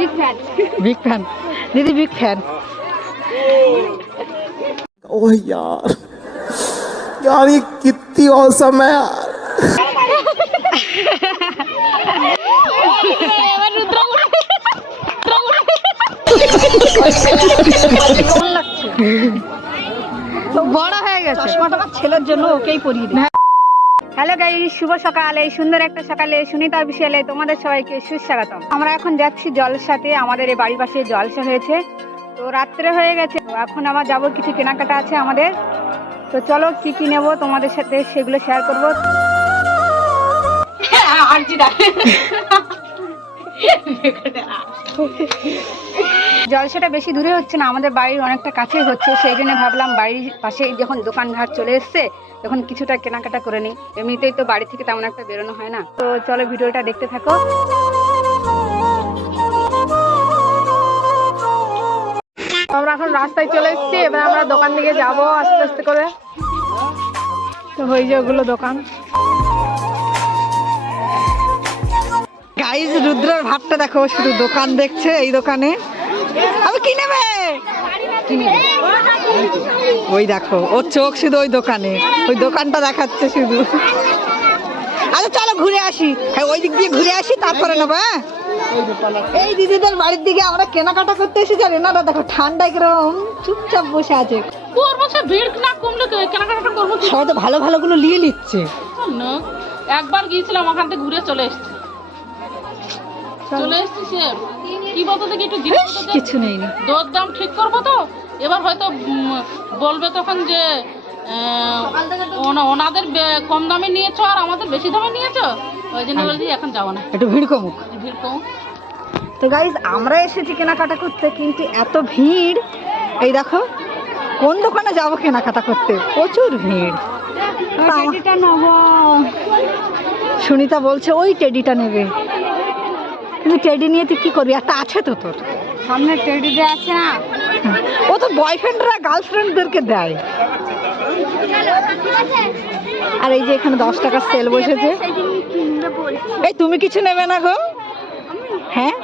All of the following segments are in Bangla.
बिग फैन दीदी, बिग फैन। ओह यार यार ये कितनी औसम है यार। বড় হয়ে গেছে, চশমাটা আমার ছেলের জন্য ওকেই পরিয়ে দিই। হ্যালো গাইস, শুভ সকাল। এই সুন্দর একটা সকালে সুনিতা অফিসিয়ালে তোমাদের সবাইকে সুস্বাগতম। আমরা এখন যাচ্ছি জলসাতে, আমাদের এই বাড়ির পাশে জলসা হয়েছে, তো রাত্রে হয়ে গেছে। তো এখন আবার যাবো, কিছু কেনাকাটা আছে আমাদের। তো চলো কি কি নেবো তোমাদের সাথে সেগুলো শেয়ার করবো। জলসাটা বেশি দূরে হচ্ছে না, আমাদের বাড়ির অনেকটা কাছেই হচ্ছে, সেই জন্য ভাবলাম বাড়ির পাশে যখন দোকানঘাট চলে এসছে তখন কিছুটা কেনাকাটা করে নিই। এমনিতেই তো বাড়ি থেকে তেমন একটা বেরোনো হয় না। তো চলো ভিডিওটা দেখতে থাকো। আমরা এখন রাস্তায় চলে এসেছি, এবার আমরা দোকান দিকে যাবো আস্তে আস্তে করে। তো হয়ে যায় ওগুলো দোকান। গাইজ রুদ্রের ভাবটা দেখো, শুধু দোকান দেখছে। এই দোকানে আমি কি নেবে, ওই দেখো ওর চোখ শুধু ওই দোকানে, ওই দোকানটা দেখাচ্ছে শুধু। আচ্ছা চলো ঘুরে আসি, হ্যাঁ ওই দিক দিয়ে ঘুরে আসি তারপরে নেবো। হ্যাঁ এই দিদিদের বাড়ির দিকে আমরা কেনাকাটা করতে এসে জানি না, দেখো ঠান্ডায় কিরকম চুপচাপ বসে আছে। সবাই তো ভালো ভালো গুলো নিয়ে নিচ্ছে। একবার গিয়েছিলাম ওখান থেকে ঘুরে চলে এসেছি। কি বলতো দেখি একটু কিছু নেই, দর দাম ঠিক করবো তো। এবার হয়তো বলবে তখন যে ওনাদের কম দামে নিয়েছো আর আমাদের বেশি দামে নিয়েছো, ওই জন্য বলছি এখন যাবো না, একটু ভিড় কমুক। ভিড় কম। তো গাইজ আমরা এসেছি কেনাকাটা করতে, কিন্তু এত ভিড়। এই দেখো কোন দোকানে যাবো কেনাকাটা করতে, প্রচুর ভিড়। সুনিতা বলছে ওই টেডিটা নেবে, কিন্তু টেডি নিয়ে তুই কি করবি? একটা আছে তো তোর সামনে, টেডি যে আছে না, ও তো বয়ফ্রেন্ডরা গার্লফ্রেন্ডদেরকে দেয়। আর এই যে এখানে 10 টাকার সেল বসেছে। এই তুমি কিছু নেবে না গো? হ্যাঁ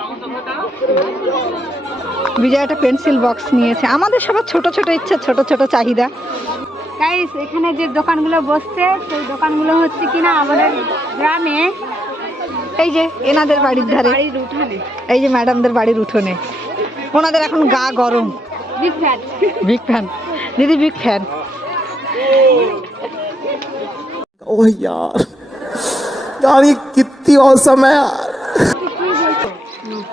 বিজয় একটা পেন্সিল বক্স নিয়েছে। আমাদের সবার ছোট ছোট ইচ্ছা, ছোট ছোট চাহিদা। গাইস এখানে যে দোকানগুলো বসছে সেই দোকানগুলো হচ্ছে কিনা আমাদের গ্রামে, এই যে এনাদের বাড়ির ধারে, এই যে ম্যাডামদের বাড়ির উঠোনে। ওনাদের এখন গা গরম। বিগ ফ্যান দিদি, বিগ ফ্যান। ओह यार यार ये कितनी औसम है यार।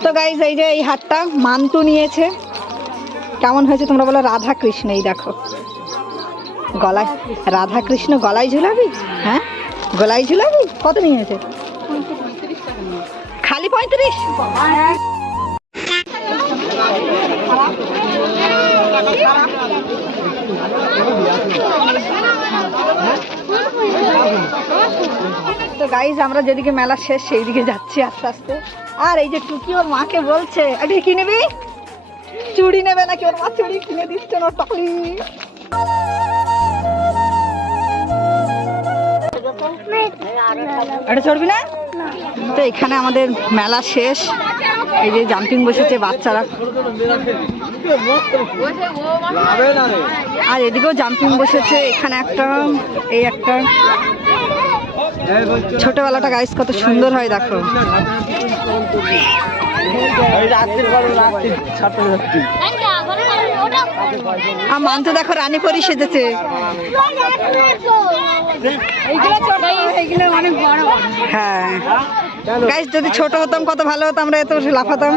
তো গাইজ এই যে এই হাটটা মান্তু নিয়েছে, কেমন হয়েছে তোমরা বলো? রাধা কৃষ্ণ, এই দেখো গলায় রাধা কৃষ্ণ, গলায় ঝুলাবি। হ্যাঁ গলায় ঝুলাবি। কত নিয়েছে? খালি 35। তো গাইজ আমরা যেদিকে মেলা শেষ সেই দিকে যাচ্ছি আস্তে আস্তে। আর এই যে টুকি ওর মাকে বলছে আগে কি নেবি, চুড়ি নেবে নাকি? ওর মা চুড়ি কিনে দিচ্ছে না, টকলি। এটা চড়বি না? তো এখানে আমাদের মেলা শেষ, এই যে জাম্পিং বসেছে বাচ্চারা, আর এদিকেও জাম্পিং বসেছে। এখানে একটা, এই একটা ছোটবেলাটা গাইস কত সুন্দর হয় দেখো। আর মানতে দেখো রানী পরি সেজেছে। হ্যাঁ গাইস যদি ছোট হতাম কত ভালো হতো, আমরা এত লাফাতাম।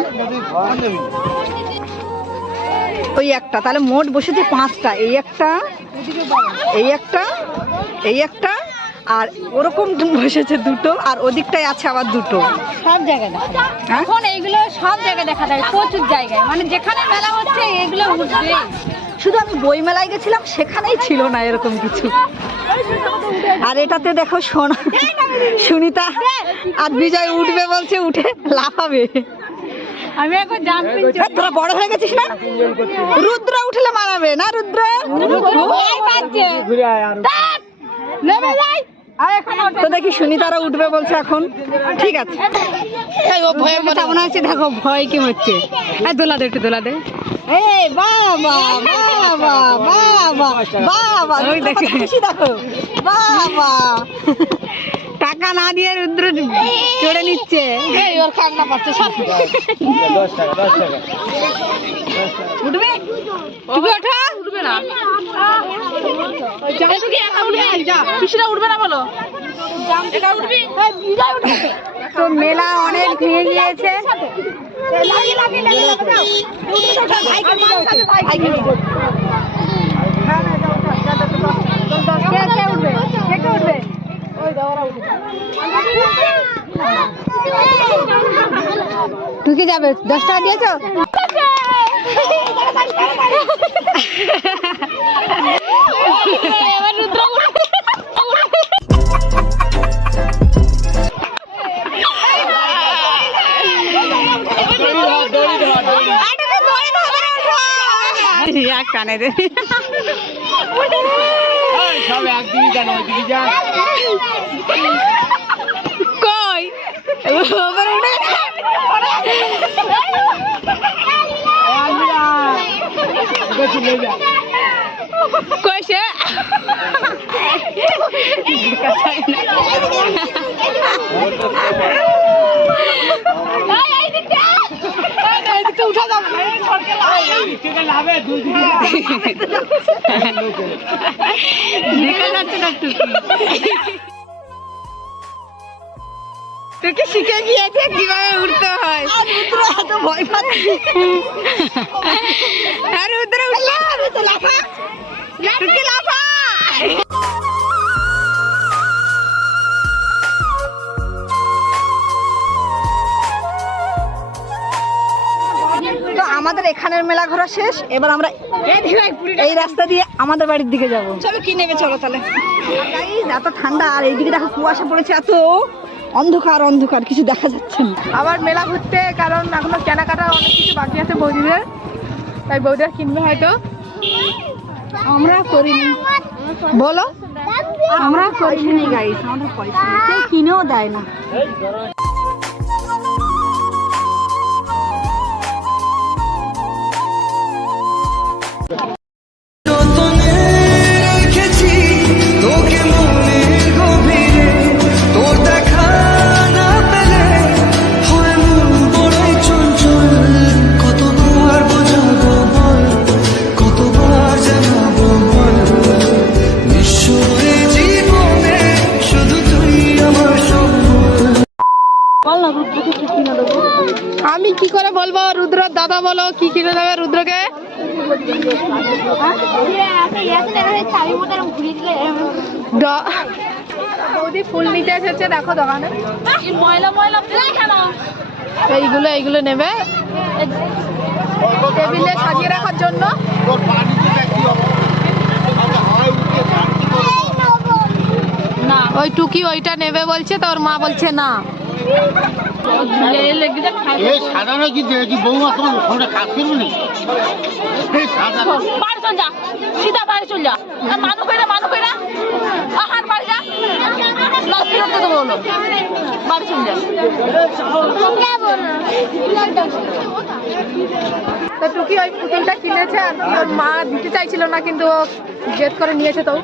ওই একটা, তাহলে মোট বসেছে 5টা। এই একটা, এই একটা, এই একটা, আর ওরকম বসেছে 2টো, আর ওদিকটাই আছে আবার 2টো। সব জায়গায় দেখা যায় এখন, এইগুলো সব জায়গায় দেখা যায়, প্রচুর জায়গায়, মানে যেখানে মেলা হচ্ছে এগুলো উঠবে। শুধু আমি বই মেলায় গেছিলাম, সেখানেই ছিল না এরকম কিছু। আর এটাতে দেখো সোনা, সুনিতা আর বিজয় উঠবে বলছে, উঠে লাফাবে। আমি এখন জাম্পিং। তোরা বড় হয়ে গেছিস না? রুদ্র উঠলে মানাবে না? রুদ্র তো দেখি সুনিতারা উঠবে বলছে এখন। ঠিক আছে। মনে হচ্ছে দেখো ভয় কি হচ্ছে। দোলা দে একটু দোলা দে। এই বাবা বাবা বাবা বাবা ওই দেখো খুশি দেখো বাবা। টাকা না দিয়ে রুদ্র চড়ে নিচ্ছে। ওর কান্না পাচ্ছে সব। 10 টাকা 10 টাকা। উঠবে তুমি ওঠো। উঠবে না, তুই একা উঠবি যা, পিসিরা উঠবে না বলো, একা উঠবি। তো মেলা অনেক ভেঙে গিয়েছে। তুই কি যাবে? 10 টাকা দিয়েছো? এবার রুদ্র কানে দে সব একদিনই কেন ওইদিকে যা। কই ওপরে উঠে কই সে উঠা যাবে দেখা যাচ্ছে না। তুই কি শিখে গিয়েছে কিভাবে উঠতে হয়? ভয় পাচ্ছি। আর রুদ্র উঠলা লাফা লাফা। তো আমাদের এখানের মেলা ঘোরা শেষ। এবার আমরা এই রাস্তা দিয়ে আমাদের বাড়ির দিকে যাবো। চলো কি নেবে চলো তাহলে। এত ঠান্ডা আর এইদিকে দেখো কুয়াশা পড়েছে, এত অন্ধকার অন্ধকার কিছু দেখা যাচ্ছে না। আবার মেলা ঘুরতে, কারণ এখনো কেনাকাটা অনেক কিছু বাকি আছে বৌদিদের, তাই বৌদিরা কিনবে হয়তো। আমরা করিনি বলো, আমরা করিনি গাইস, আমাদের পয়সা নেই, কেউ কিনেও দেয় না। আমি কি করে বলবো? রুদ্র দাদা বলো কি কিনে দেবে রুদ্রকে? বৌদি ফুল নিতে এসেছে দেখো দোকানে। ময়লা ময়লা কেন? এইগুলো নেবে টেবিলে সাজিয়ে রাখার জন্য। না ওই টুকি ওইটা নেবে বলছে, তো ওর মা বলছে না। সাধারণ কি বৌমা তোমার কাজ করবে না? বাড়ি চল যা, সিধা বাড়ি চল যা। মানু কইরা আহার বাড়ি যা, ফেরত দেবো বলো, বাড়ি চল যা। তো টুকি ওই পুতুলটা কিনেছে, ওর মা দিতে চাইছিল না, কিন্তু ও জেদ করে নিয়েছে। তো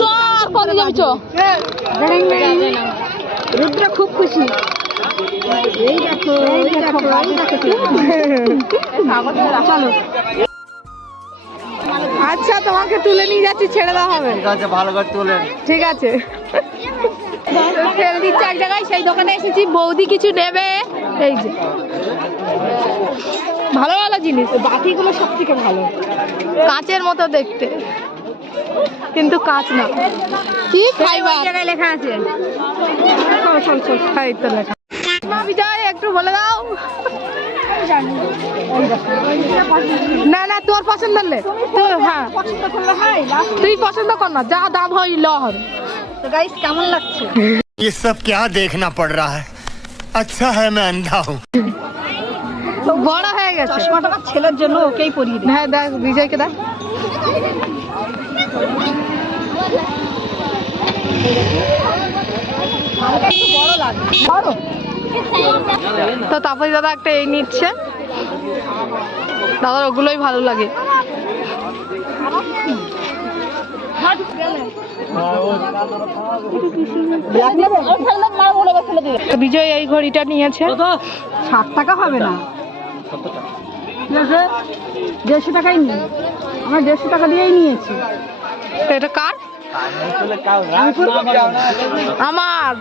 চল কত যাবি চ। রুদ্র খুব খুশি। এই দেখো চলো। আচ্ছা তোমাকে তুলে নিয়ে যাচ্ছি, ছেড়ে দেওয়া হবে। ঠিক আছে, ভালো করে তোলেন। ঠিক আছে, ফেলে দিচ্ছি এক জায়গায়। সেই দোকানে এসেছি, বৌদি কিছু নেবে। এই যে ভালো ভালো জিনিস, বাকিগুলো সব থেকে ভালো, কাঁচের মতো দেখতে, কিন্তু কাঁচ না। কি ফাইবার জায়গায় লেখা আছে। চল খাই তো লেখা। বিজয় একটু বলে দাও। না না, তোর পছন্দ হলে তোর, হ্যাঁ তুই পছন্দ কর না, যা দাম হয় ল হবে। তো গাইস কেমন লাগছে? ये सब क्या देखना पड़ रहा है? अच्छा है मैं अंधा हूँ। তো বড় হয়ে গেছে। চশমাটা আমার ছেলের জন্য ওকেই পরিয়ে দিই। হ্যাঁ দেখ বিজয়কে দেখ। বড় তো তাপস দাদা একটা এই নিচ্ছে, দাদার ওগুলোই ভালো লাগে। তো বিজয় এই ঘড়িটা নিয়েছে, 60 টাকা হবে না, 150 টাকাই নিই, আমরা 150 টাকা দিয়েই নিয়েছি। তো এটা কার? আমার।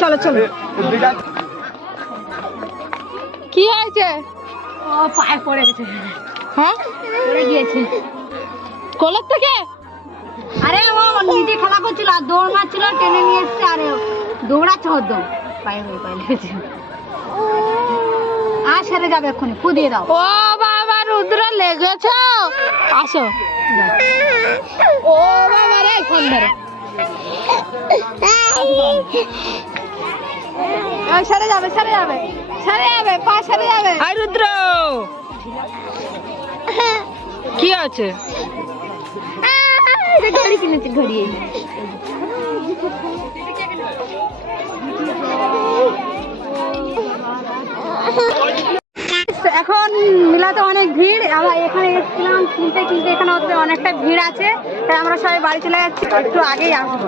চলো চলো। কি হয়েছে? ও পায়ে পড়ে গেছে, হ্যাঁ পড়ে গিয়েছে। কোলের থেকে? আরে ও নিজে খেলা করছিল আর দৌড় মারছিল, টেনে নিয়ে এসছে, আরে দৌড়াচ্ছে হদ্দম, পায়ে লেগেছে। আর সেরে যাবে এক্ষুনি, ফু দিয়ে দাও। ও বাবা রুদ্র লেগেছে, আসো। ও বাবা রে, ফোন ধরো। সেরে যাবে, সেরে যাবে, সেরে যাবে, পা সেরে যাবে। আই রুদ্র, কি আছে? ঘড়ি কিনেছি, ঘড়ি। এখন মেলাতে অনেক ভিড়, আমরা এখানে এসেছিলাম কিনতে, কিন্তু এখানে অনেকটা ভিড় আছে, তাই আমরা সবাই বাড়ি চলে যাচ্ছি, একটু আগেই আসবো।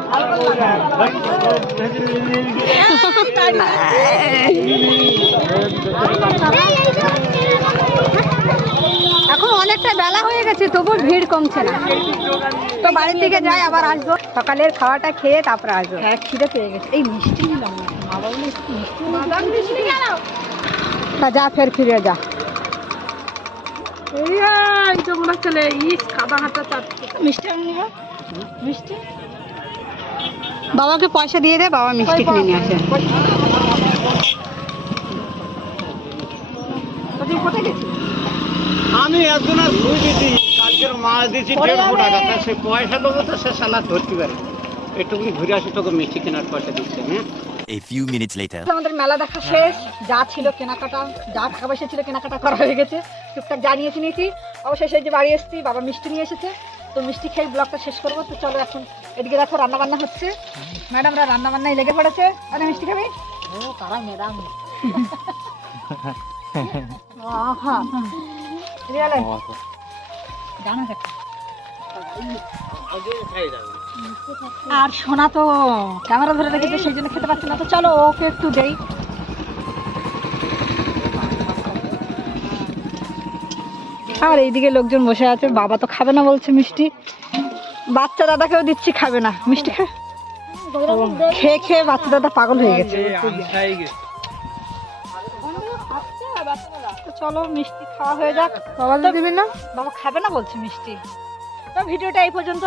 এখন অনেকটা বেলা হয়ে গেছে, তবু ভিড় কমছে না। তো বাড়ির দিকে যাই, আবার আসবো, সকালের খাওয়াটা খেয়ে তারপরে আসবো। হ্যাঁ, খিদে পেয়ে গেছে। এই মিষ্টি নিলাম না, মা বললো একটু মিষ্টি তা যা, ফের ফিরে যা। এই তো মনে চলে ইস কাদা হাতা চাচ্ছে। মিষ্টি আনবো, মিষ্টি বাবাকে পয়সা দিয়ে দে, বাবা মিষ্টি কিনে নিয়ে আসে। কোথায় গেছিস? আমি একজনের ঘুষ দিচ্ছি, কালকের মাছ দিচ্ছি 150 টাকা, তা সে পয়সা দেবো তো সে সালা ধরতে পারে। একটুখানি ঘুরে আসি, তোকে মিষ্টি কেনার পয়সা দিচ্ছে। হ্যাঁ, A few minutes later. আমাদের মেলা দেখা শেষ, যা ছিল কেনাকাটা, যা টাকা পয়সা ছিল কেনাকাটা করা হয়ে গেছে, টুকটাক যা নিয়েছি নিয়েছি। অবশেষে যে বাড়ি এসেছি, বাবা মিষ্টি নিয়ে এসেছে, তো মিষ্টি খেয়ে ব্লগটা শেষ করবো। তো চলো এখন এদিকে দেখো রান্না বান্না হচ্ছে, ম্যাডামরা রান্না বান্নায় লেগে পড়েছে। আরে মিষ্টি খাবি? ও তারা ম্যাডাম। জানা দেখো আর সোনা তো ক্যামেরা ধরে রেখেছে, সেই জন্য খেতে পারছে না। তো চলো ওকে একটু দেই। আর এইদিকে লোকজন বসে আছে, বাবা তো খাবে না বলছে মিষ্টি, বাচ্চা দাদাকেও দিচ্ছি, খাবে না মিষ্টি। খেয়ে খেয়ে বাচ্চা দাদা পাগল হয়ে গেছে। তো চলো মিষ্টি খাওয়া হয়ে যাক। বাবা দিবি না? বাবা খাবে না বলছে মিষ্টি। তো ভিডিওটা এই পর্যন্ত।